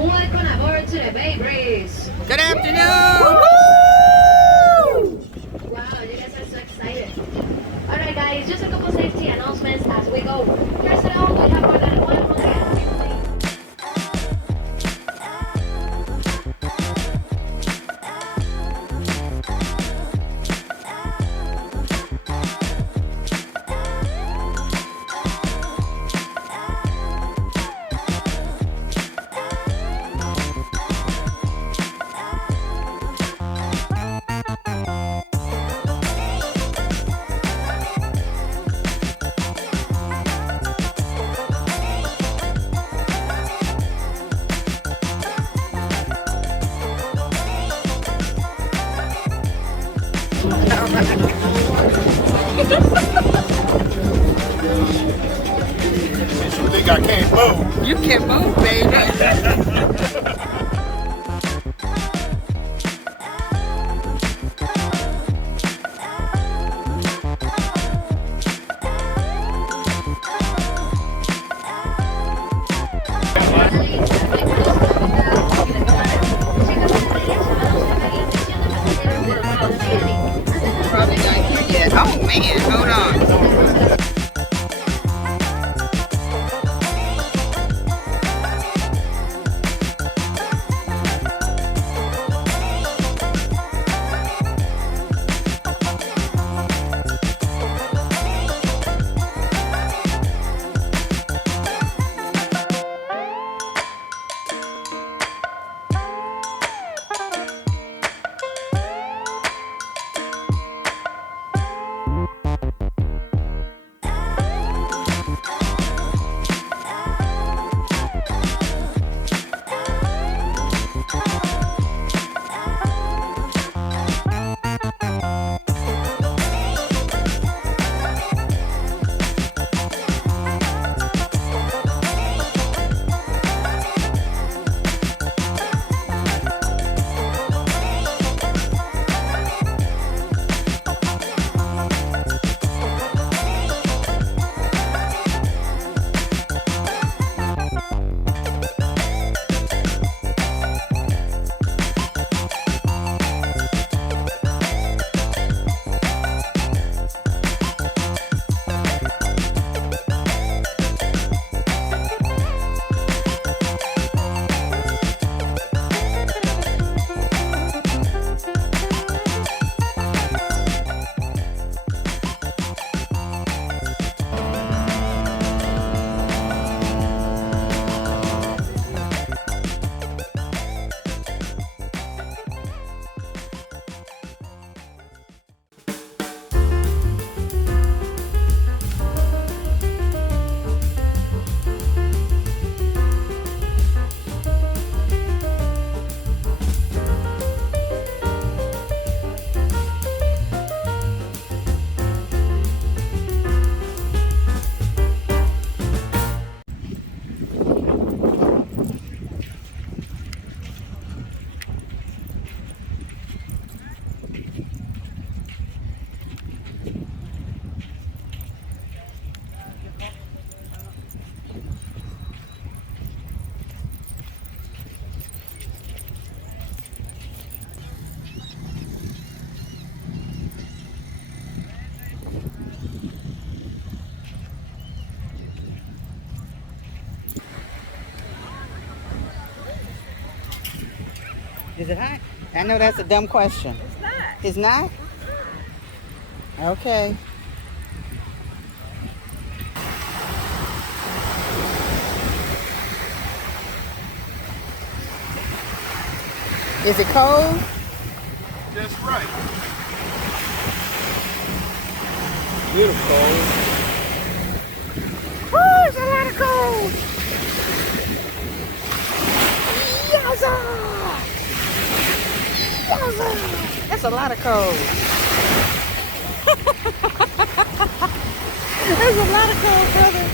Welcome aboard to the Bay Breeze. Good afternoon. Woo! Wow, you guys are so excited. Alright guys, just a couple safety announcements as we go. First of all, we have more than 100. You think I can't move? You can move, baby. Probably not here yet. Oh man, hold on. Is it hot? I know that's a dumb question. It's not. It's not? Okay. Is it cold? Just right. Beautiful. Oh, it's a lot of cold. Yowza! Yowza! That's a lot of cold. That's a lot of cold, brother.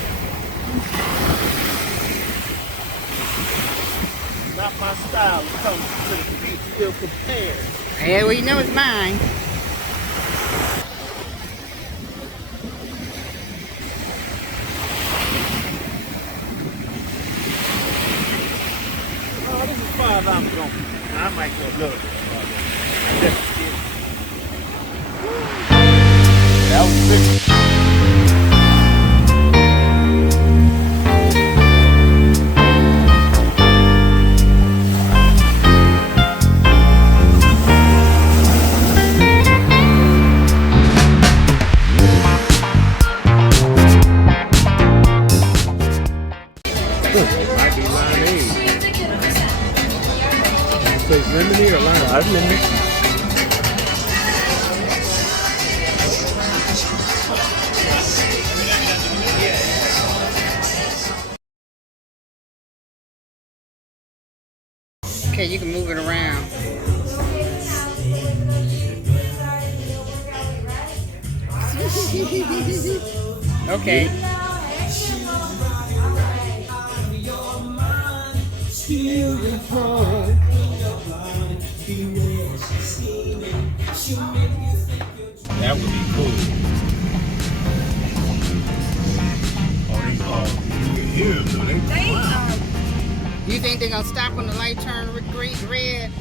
Not my style to come to the beach ill prepared. Yeah, well, you know it's mine. drive, I'm going. I might go look. That was big. Might be limeade. So it's lemonade or lime? I've lemonade. Okay, you can move it around. Okay. That would be cool. Oh, they hear them, though. You think they're gonna stop when the light turn red?